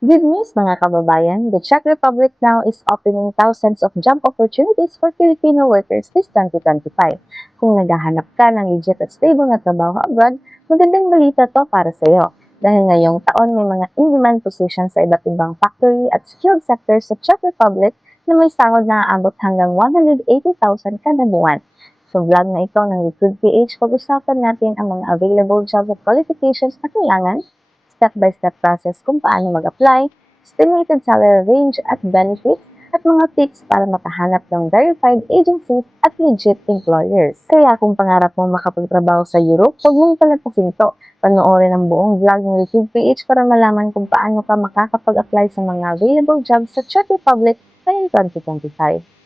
Good news mga kababayan, the Czech Republic now is opening thousands of job opportunities for Filipino workers this 2025. Kung naghahanap ka ng legit at stable na trabaho abroad, magandang balita to para sa iyo. Dahil ngayong taon may mga in-demand positions sa iba't ibang factory at skilled sectors sa Czech Republic na may sahod na aabot hanggang 180,000 kada buwan. Sa vlog na ito ng RICROD-PH, pag-usapan natin ang mga available job at qualifications na kailangan, step-by-step process kung paano mag-apply, estimated salary range at benefits, at mga tips para makahanap ng verified agencies at legit employers. Kaya kung pangarap mong makapagtrabaho sa Europe, huwag mong palampasin to. Panoorin ang buong vlog ng YouTube PH para malaman kung paano ka makakapag-apply sa mga available jobs sa Czech Republic ngayong 2025.